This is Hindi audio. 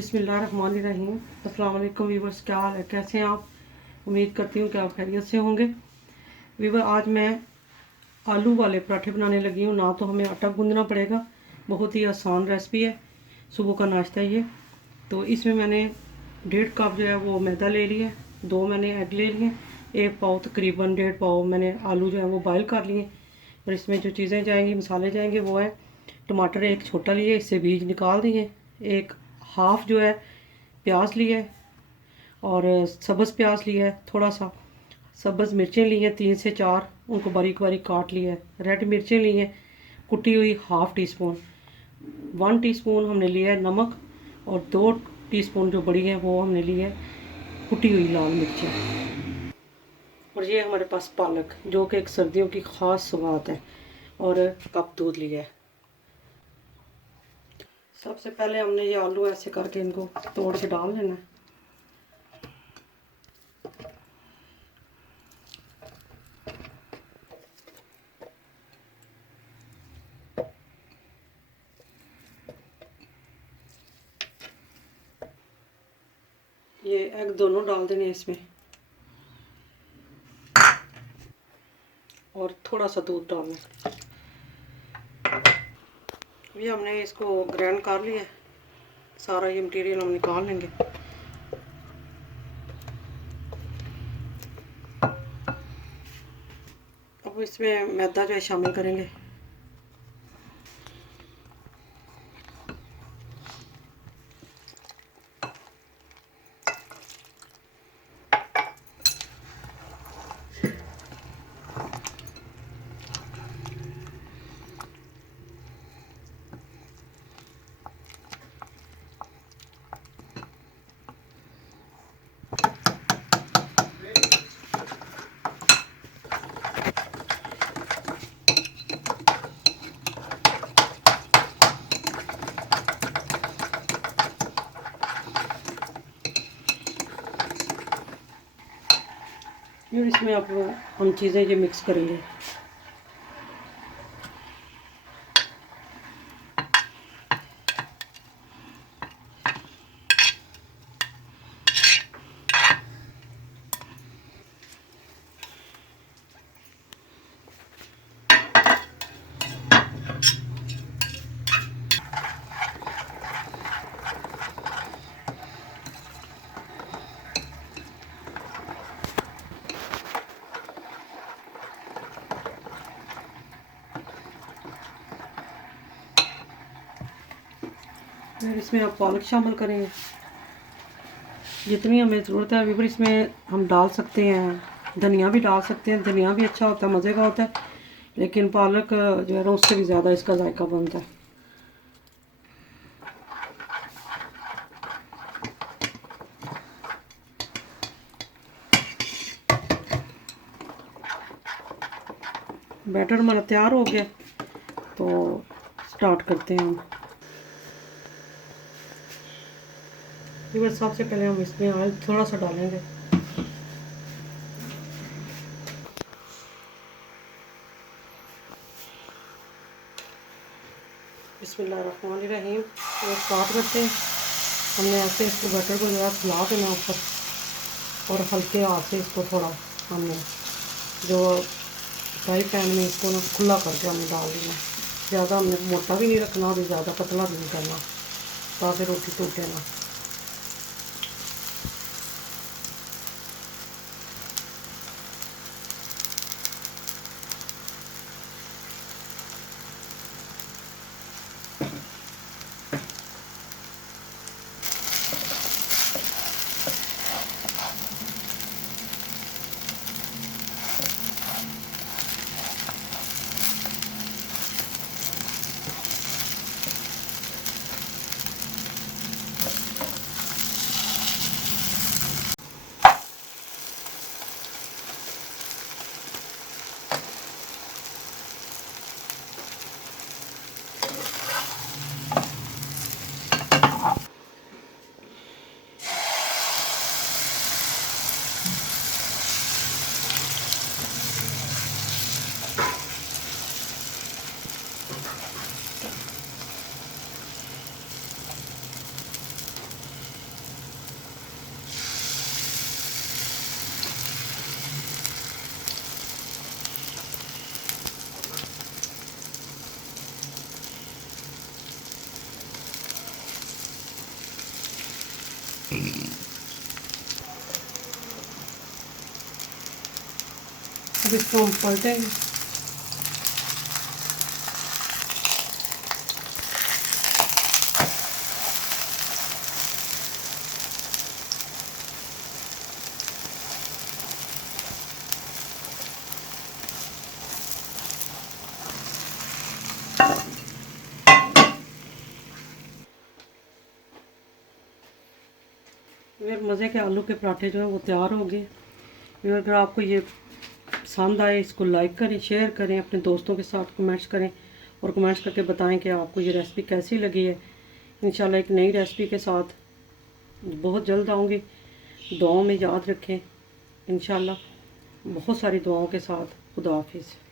बिस्मिल्लाहिर्रहमानिर्रहीम। अस्सलामुअलिकुम वीवर्स, क्या हाल है, कैसे हैं आप? उम्मीद करती हूँ कि आप खैरियत से होंगे। वीवर, आज मैं आलू वाले पराठे बनाने लगी हूँ। ना तो हमें आटा गूंदना पड़ेगा, बहुत ही आसान रेसिपी है, सुबह का नाश्ता ये। तो इसमें मैंने 1.5 कप जो है वो मैदा ले लिया, 2 मैंने एग ले लिए, 1 पाव तकरीबन 1.5 पाव मैंने आलू जो है वो बॉयल कर लिए। और इसमें जो चीज़ें जाएंगी, मसाले जाएंगे, वो है टमाटर 1 छोटा लिए, इससे बीज निकाल दिए, 1 हाफ जो है प्याज लिया है और सब्ज़ प्याज लिया है, थोड़ा सा सब्ज़ मिर्चें ली हैं 3 से 4, उनको बारीक बारीक काट लिया है। रेड मिर्चें ली हैं कुटी हुई ½ टीस्पून, 1 टीस्पून हमने लिया है नमक, और 2 टीस्पून जो बड़ी है वो हमने ली है कुटी हुई लाल मिर्चें। और ये हमारे पास पालक, जो कि एक सर्दियों की ख़ास सौगात है, और कप दूध लिया है। सबसे पहले हमने ये आलू ऐसे करके इनको तोड़ के डाल देना है। ये एग दोनों डाल देने इसमें, और थोड़ा सा दूध डालना। ये हमने इसको ग्राइंड कर लिया है, सारा ये मटेरियल हम निकाल लेंगे। अब इसमें मैदा जो है शामिल करेंगे। फिर इसमें अब हम चीज़ें ये मिक्स करेंगे। फिर इसमें आप पालक शामिल करेंगे, जितनी हमें ज़रूरत है। अभी फिर इसमें हम डाल सकते हैं, धनिया भी डाल सकते हैं, धनिया भी अच्छा होता है, मज़े का होता है, लेकिन पालक जो है ना उससे भी ज़्यादा इसका जायका बनता है। बैटर हमारा तैयार हो गया, तो स्टार्ट करते हैं हम। फिर सबसे पहले हम इसमें ऑयल थोड़ा सा डालेंगे। बिस्मिल्लाहिर्रहमानिर्रहीम। तो स्टार्ट करते हैं। हमने ऐसे इसको बटर को जो है फैला देना ऊपर, और हल्के हाथ से इसको थोड़ा हमने जो फ्राई पैन में इसको ना खुला करके हमने डाल देना। ज़्यादा हमने मोटा भी नहीं रखना और ज़्यादा पतला भी नहीं करना, ताकि रोटी टूटे ना। अब इसको हम पलटेंगे। फिर मज़े के आलू के पराठे जो हैं वो तैयार हो गए। फिर अगर आपको ये पसंद आए, इसको लाइक करें, शेयर करें, अपने दोस्तों के साथ कमेंट्स करें और कमेंट्स करके बताएं कि आपको ये रेसिपी कैसी लगी है। इंशाल्लाह एक नई रेसिपी के साथ बहुत जल्द आऊँगी। दुआओं में याद रखें। इंशाल्लाह बहुत सारी दुआओं के साथ। खुदा हाफिज़।